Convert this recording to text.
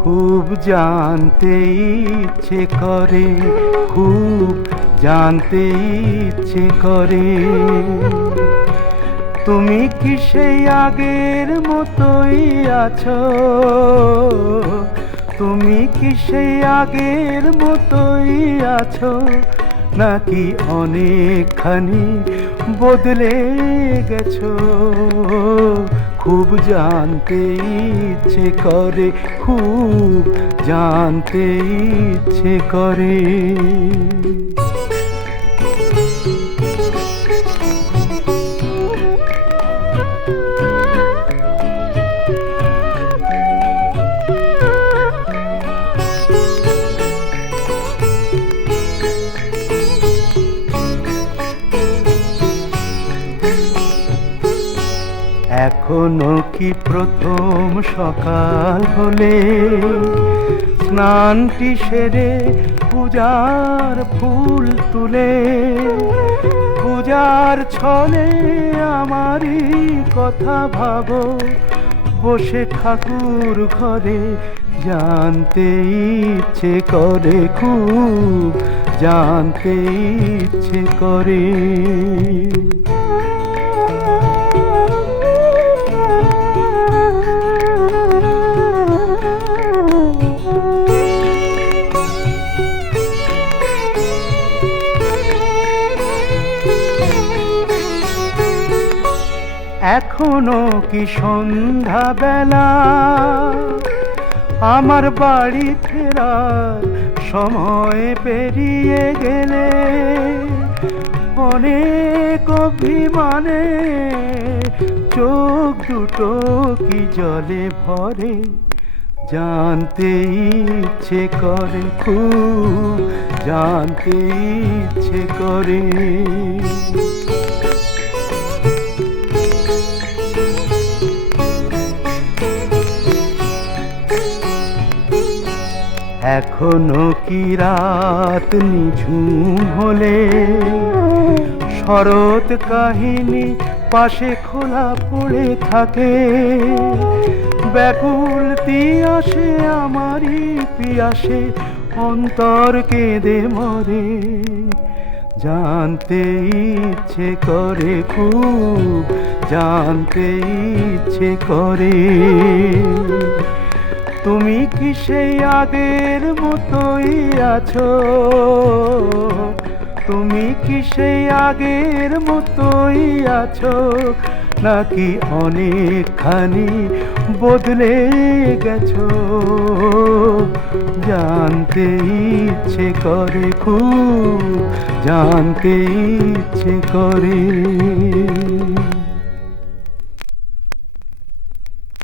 খুব জানতে ইচ্ছে করে, খুব জানতে ইচ্ছে করে, তুমি কি সেই আগের মতোই আছো? তুমি কি সেই আগের মতোই আছো, নাকি অনেকখানি বদলে গেছো? খুব জানতে ইচ্ছে করে, খুব জানতে ইচ্ছে করে। এখনো কি প্রথম সকাল হলে স্নানটি সেরে পূজার ফুল তুলে, পূজার ছলে আমারই কথা ভাবো বসে ঠাকুর ঘরে? জানতে ইচ্ছে করে, খুব জানতে ইচ্ছে করে। এখনো কি সন্ধ্যা বেলা, আমার বাড়ি ফেরার সময় পেরিয়ে গেলে অনেক অভিমানে চোখ দুটো কি জলে ভরে? জানতে ইচ্ছে করে, খুব জানতে ইচ্ছে করে। এখনো কি রাত নিঝুম হলে শরৎ কাহিনী পাশে খোলা পড়ে থাকে? ব্যাকুল তিয়াসে আমারই পিয়াসে অন্তর কেঁদে মরে? জানতে ইচ্ছে করে, খুব জানতে ইচ্ছে করে। তুমি কি সেই আগের মতোই আছো? তুমি কি সেই আগের মতোই আছো, নাকি অনেকখানি বদলে গেছো? জানতে ইচ্ছে করে, খুব জানতে ইচ্ছে করে।